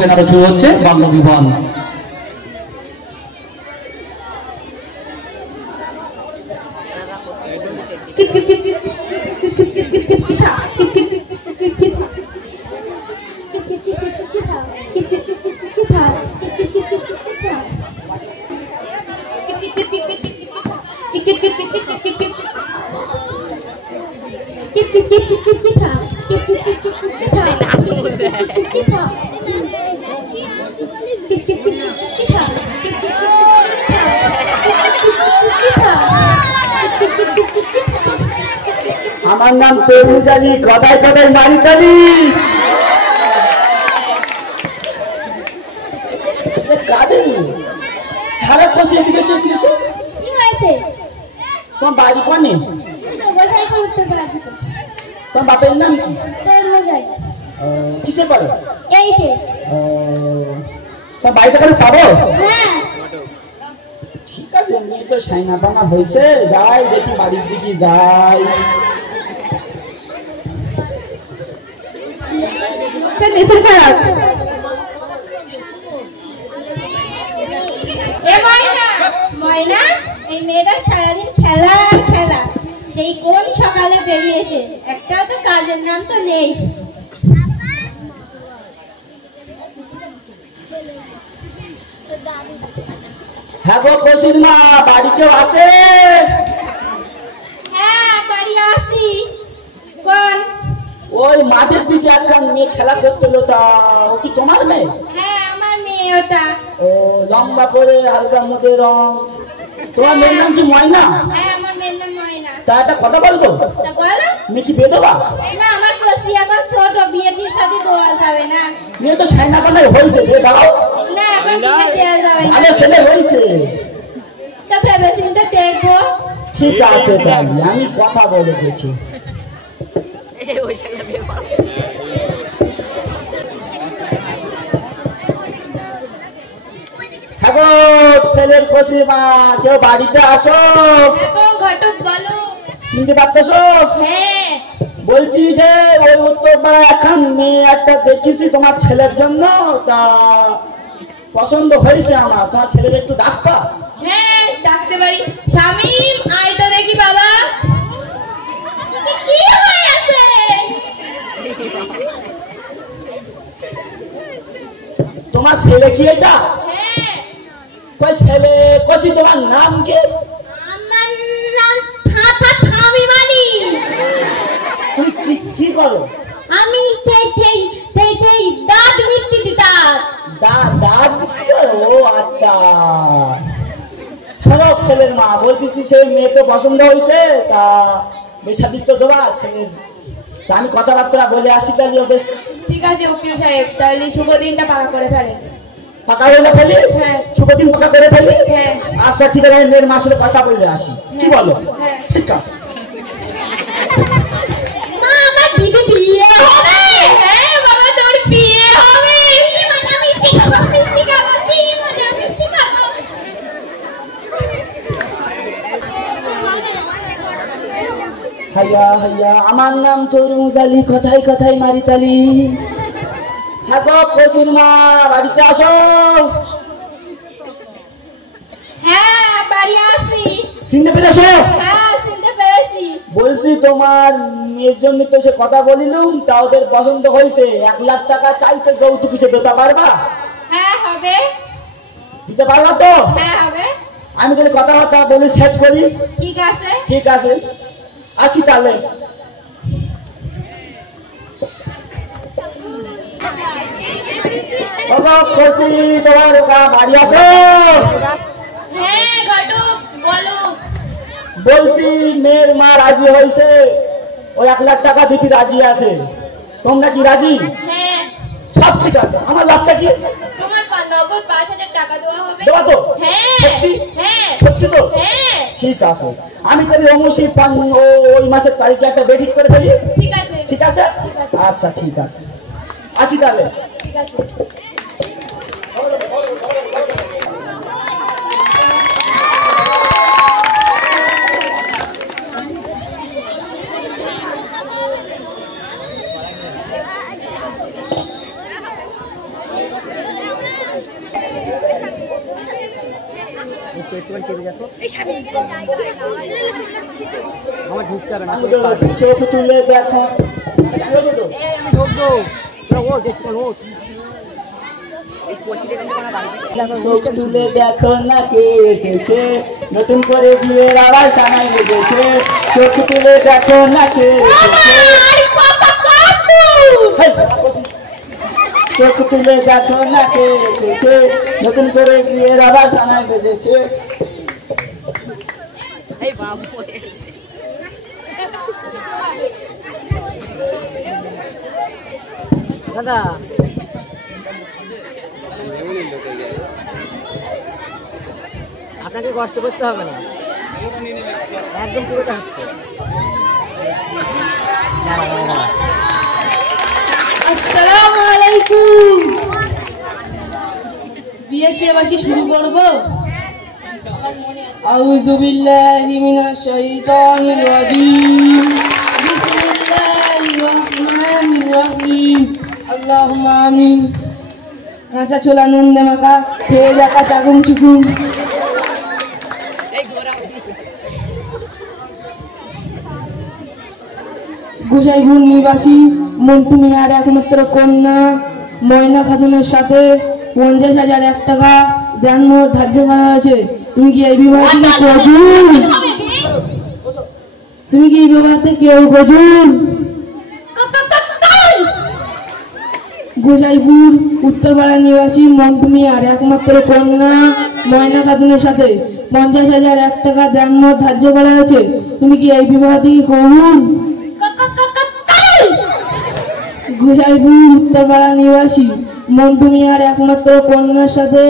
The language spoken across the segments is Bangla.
ওপেন আরো শুরু হচ্ছে বাংলা বিমান। আমার নাম তরমুজ আলী, কথায় কথায় মারিতালি। কাদের খারাপ করছে? এদিকে এসো, এদিকে এসো। কি হয়েছে? তোমার বাড়ি কোনে? গোসাইপুর উত্তরপাড়া থেকে। তোমার বাপের নাম কি? তরমুজ আলী। কিসে পড়ো? এইটে। তোমার বাড়িতে কারো পাবো? হ্যাঁ। ঠিক আছে, মেয়ে তো সাইনা পানা হয়েছে, যাই দেখি বাড়ির দিকে যাই। ময়না, এই মেয়েটা সারাদিন খেলা খেলা, সেই কোন সকালে বেরিয়েছে, একটা তো কাজের নাম তো নেই। হ্যাঁ গো কসির মা, বাড়ি কেউ আছে? হ্যাঁ বাড়ি আসি। কোন? ওই মাঠের দিকে একটা মেয়ে খেলা করছিল, তা ও কি তোমার মেয়ে? হ্যাঁ আমার মেয়ে ওটা। ও লম্বা করে হালকা মধ্যে রং। তোমার মেয়ের নাম কি ময়না? হ্যাঁ আমার মেয়ের নাম ময়না। তা একটা কথা বলবো? তা বলো। মেয়ে কি বিয়ে দেবা? না আমার কসি এখন ছোট, বিয়েটির সাথে দেওয়া যাবে না। মেয়ে তো সাইনা পানায় হয়েছে, বিয়ে দাও না এখন বিয়ে দেওয়া যাবে না। আরে ছেলে হয়েছে। তো ভেবে চিন্তে দেখবো। ঠিক আছে তাহলে আমি কথা বলে দেখি। হ্যাঁ গো ছেলের কসি মা, কেউ বাড়িতে আসো। ঘটক বলো। চিনতে পারতেছো? হ্যাঁ বলছি সে ওই উত্তরপাড়া এখন মেয়ে একটা দেখেছি তোমার ছেলের জন্য, তা পছন্দ হয়েছে আমার। তোমার ছেলের একটু ডাকবা? হ্যাঁ ডাকতে পারি। শামিম আয় তো দেখি বাবা। কি হয়েছে? তোমার ছেলে কি এটা? হ্যাঁ। কই ছেলে কইছি, তোমার নাম কি? আমার নাম থামিমানি। তুমি কি করো? আমি থেই দাঁত মিষ্টি দিতাম। দাঁত? ও আচ্ছা। শোনো ছেলের মা, বলতেছি সেই মেয়ে তো পছন্দ হয়েছে, তা বেশাদিত্য দেবা ছেলের। তা আমি কথাবার্তা বলে আসি তাহলে ওদের। ঠিক আছে উকিল সাহেব, তাহলে শুভ দিনটা পাকা করে ফেলেন। পাকা হয়ে ফেলি? হ্যাঁ। শুভ দিন পাকা করে ফেলি? হ্যাঁ। আচ্ছা ঠিক আছে, আমি মেয়ের মাসের কথা বলে আসি। কি বলো? হ্যাঁ ঠিক আছে। মা আমার দিদি বিয়ে হবে। হ্যাঁ বাবা তোর বিয়ে হবে। কি মজা, মিষ্টি খাবো, মিষ্টি খাবো, কি মজা, মিষ্টি খাবো। হাইয়া হাইয়া, আমার নাম তরমুজ আলী, কথায় কথায় মারিতালি। হ্যাঁ গো কসির মা, বাড়িতে আসো। হ্যাঁ বাড়ি আসি। চিনতে পেরেছো? হ্যাঁ চিনতে পেরেছি। বলছি তোমার মেয়ের জন্য তো সে কথা বলিলুম, তা ওদের পছন্দ হয়েছে। 1 লাখ টাকা চাইতে যৌতুক হিসেবে দিতে পারবা? হ্যাঁ হবে। দিতে পারবা তো? হ্যাঁ হবে। আমি তাহলে কথাবার্তা বলি সেট করি। ঠিক আছে। ঠিক আছে, আসি তাহলে। খুশি তোমার বাড়ি আসো। হ্যাঁ ঘটক বলো। বলছি মেয়ের মা রাজি হয়েছে, ওই 1 লাখ টাকা দিতে রাজি আছে। তোমরা কি রাজি? হ্যাঁ সব ঠিক আছে। আমার লাভটা কি? তোমার নগদ 5,000 টাকা দেওয়া হবে। দেবা তো? হ্যাঁ সত্যি? হ্যাঁ সত্যি তো? হ্যাঁ ঠিক আছে, আমি তাহলে অবশ্যই ওই মাসের তারিখে একটা ডেট ঠিক করে ফেলি। ঠিক আছে। ঠিক আছে? ঠিক আছে। আচ্ছা ঠিক আছে, আসি তাহলে। ঠিক আছে। চোখ তুলে দেখো চোখ তুলে দেখো না কে এসেছে, নতুন করে বিয়ের আবার সানাই বেজেছে। চোখ তুলে দেখো না কে এসেছে, চোখ তুলে দেখো না কে এসেছে, নতুন করে বিয়ের আবার সানাই বেজেছে। দাদা আপনাকে কষ্ট করতে হবে না, একদম পুরোটা হচ্ছে। আসসালামু আলাইকুম। বিয়ে কি আবার কি শুরু করবো? আউযু বিল্লাহি মিনাশ শাইতানির রাজিম। বিসমিল্লাহির রহমানির রহিম। আল্লাহুম্মা আমিন। কাঁচা ছোলা নুন দে মাখা, খেয়ে দেখা চাগুম চুকুম। গোসাইপুর নিবাসী মন্টু মিয়ার একমাত্র কন্যা ময়না খাতুনের সাথে 50,001 টাকা দেনমোহর ধার্য করা হয়েছে। তুমি কি এই বিবাহ থেকে কজুর? তুমি কি এই বিবাহতে কেউ কজুর? গোসাইপুর উত্তরপাড়া নিবাসী মন্টু মিয়ার একমাত্র কন্যা ময়না খাতুনের সাথে 50,001 টাকা দেনমোহর ধার্য করা হয়েছে। তুমি কি এই বিবাহ থেকে কবুল? গোসাইপুর উত্তরপাড়া নিবাসী মন্টু মিয়ার একমাত্র কন্যার সাথে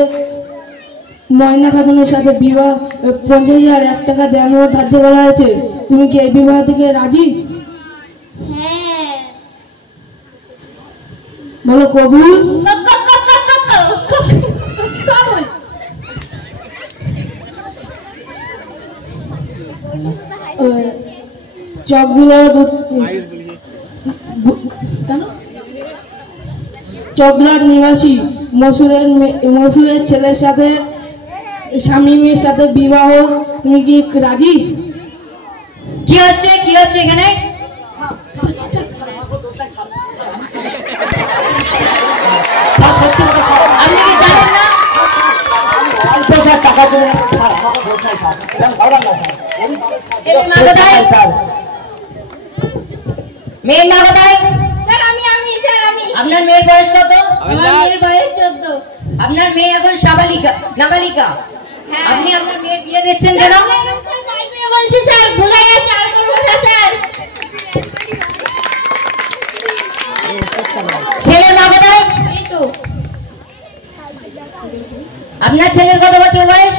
ময়না খাতুনের সাথে বিবাহ 50,001 টাকা দেনমোহর ধার্য করা হয়েছে। তুমি কি এই বিবাহ থেকে রাজি? হ্যাঁ। বলো কবুল। কবুল। চকলাট নিবাসী মসুরের ছেলের সাথে শামীমের সাথে বিবাহ, তুমি কি রাজি? কি হচ্ছে এখানে? আপনি কি জানেন না? টাকা দিয়ে ছেলের মা কোথায়? মেয়ের মা কোথায়? স্যার আমি আপনার মেয়ের বয়স কত? আমার মেয়ের বয়স 14। আপনার মেয়ে এখন নাবালিকা। হ্যাঁ। আপনি আপনার মেয়ের বিয়ে দিচ্ছেন কেন? স্যার বাড়িতে বলছি স্যার, ভুলে গেছি আর করব না স্যার। ছেলের মা কোথায়? এই তো। আপনার ছেলের কত বছর বয়স?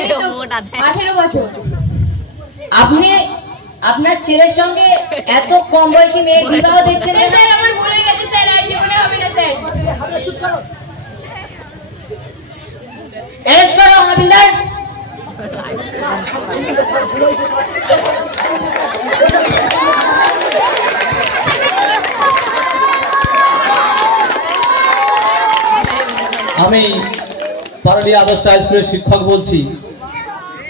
এই তো 18 বছর। আপনি আপনার ছেলের সঙ্গে এত কম বয়সী মেয়ের বিবাহ দিচ্ছেন কেন? স্যার আমার ভুলে গেছে স্যার, আর জীবনে হবে না স্যার। অ্যারেস্ট করো হাবিলদার। আমি পারুলিয়া আদর্শ হাই স্কুলের শিক্ষক বলছি,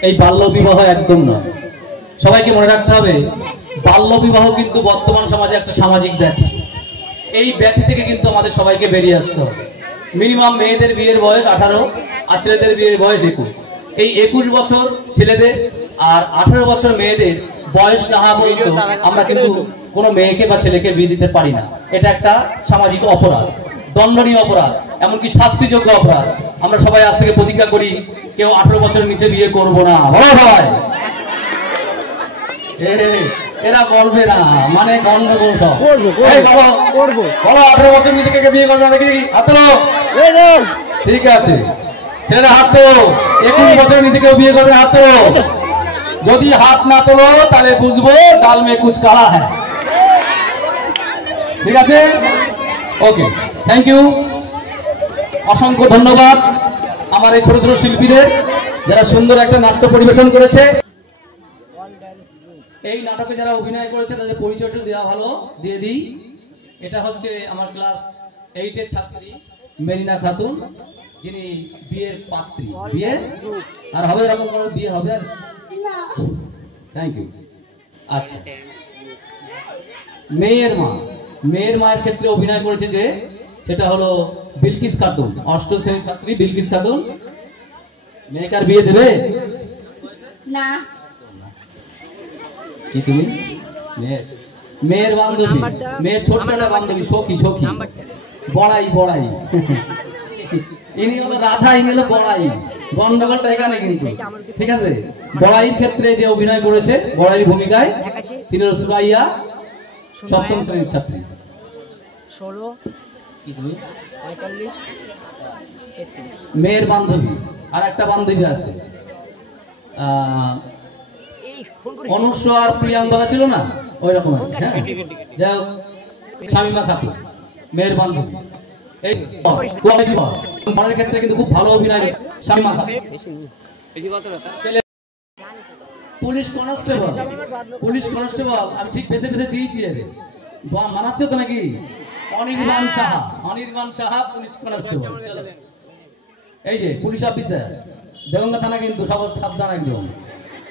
এই বাল্য বিবাহ একদম না। সবাইকে মনে রাখতে হবে, বাল্য বিবাহ কিন্তু বর্তমান সমাজে একটা সামাজিক ব্যাধি। এই ব্যাধি থেকে কিন্তু আমাদের সবাইকে বেরিয়ে আসতে হবে। মিনিমাম মেয়েদের বিয়ের বয়স 18 আর ছেলেদের বিয়ের বয়স 21। এই 21 বছর ছেলেদের আর 18 বছর মেয়েদের বয়স না হওয়া পর্যন্ত আমরা কিন্তু কোনো মেয়েকে বা ছেলেকে বিয়ে দিতে পারি না। এটা একটা সামাজিক অপরাধ, দণ্ডনীয় অপরাধ, এমনকি শাস্তিযোগ্য অপরাধ। আমরা সবাই আজ থেকে প্রতিজ্ঞা করি, কেউ 18 বছরের নিচে বিয়ে করব না। ভাই এরা বলবে না, মানে গন্ডগোল সব। বলো 18 বছর নিচে কে বিয়ে করবে না? দেখি হাত তোলো। ঠিক আছে, ছেলেরা হাত তোলো। 21 বছরের নিচে কেউ বিয়ে করবে না, হাত তোলো। যদি হাত না তোলো তাহলে বুঝবো দাল মে কুছ কালা হ্যায়। ঠিক আছে, ওকে, থ্যাংক ইউ। অসংখ্য ধন্যবাদ আমার এই ছোট ছোট শিল্পীদের, যারা সুন্দর একটা নাট্য পরিবেশন করেছে। এই নাটকে যারা অভিনয় করেছে তাদের পরিচয়টা দেওয়া ভালো, দিয়ে দিই। এটা হচ্ছে আমার ক্লাস 8 এর ছাত্রী মেরিনা খাতুন। যিনি বিয়ের পাত্রী। বিয়ে আর হবে এরকম কোনো বিয়ে হবে আর? Thank you. আচ্ছা, মেয়ের মা, মেয়ের মায়ের ক্ষেত্রে অভিনয় করেছে যে, সেটা হলো বিলকিস খাতুন, 8ম শ্রেণীর ছাত্রী বিলকিস খাতুন। মেয়েকে আর বিয়ে দেবে না। কি তুমি? মেয়ের বান্ধবী, মেয়ের ছোট একটা বান্ধবী, সখী, সখী, বড়াই, বড়াই। ইনি হলো রাধা, ইনি হলো বড়াই। গন্ডগোলটা এখানে কিন্তু, ঠিক আছে? বড়াইয়ের ক্ষেত্রে যে অভিনয় করেছে, বড়াইয়ের ভূমিকায়, তিনি হলো সুরাইয়া, 7ম শ্রেণীর ছাত্রী। 16 কি তুমি? 45 33 মেয়ের বান্ধবী, আর একটা বান্ধবী আছে, অনুষ্কা আর প্রিয়াঙ্কা ছিল না, ওই রকম। হ্যাঁ, যাই হোক, শামিমা খাতুন মেয়ের বান্ধবী। এই বরের ক্ষেত্রে কিন্তু খুব ভালো অভিনয় করেছে Shamima Khatun. Police constable, police constable আমি ঠিক বেছে বেছে দিয়েছি। মানাচ্ছে তো নাকি? Anirban Saha, Anirban Saha police constable. এই যে পুলিশ অফিসার, দেগঙ্গা থানা কিন্তু, সব সাবধান একদম।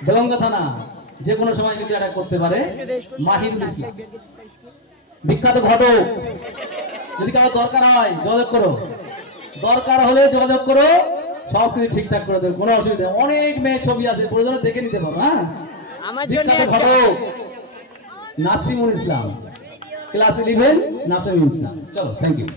দেগঙ্গা থানা যে কোনো সময় কিন্তু অ্যাটাক করতে পারে। মাহিরুল ইসলাম, বিখ্যাত ঘটক। যদি কারো দরকার হয় যোগাযোগ করো, দরকার হলে যোগাযোগ করো, সব কিছু ঠিকঠাক করে দেবে, কোনো অসুবিধা। অনেক মেয়ে ছবি আছে, প্রয়োজনে দেখে নিতে পারো। হ্যাঁ, বিখ্যাত ঘটক নাসিমুল ইসলাম, ক্লাস 11 নাসিমুল ইসলাম। চলো, থ্যাংক ইউ।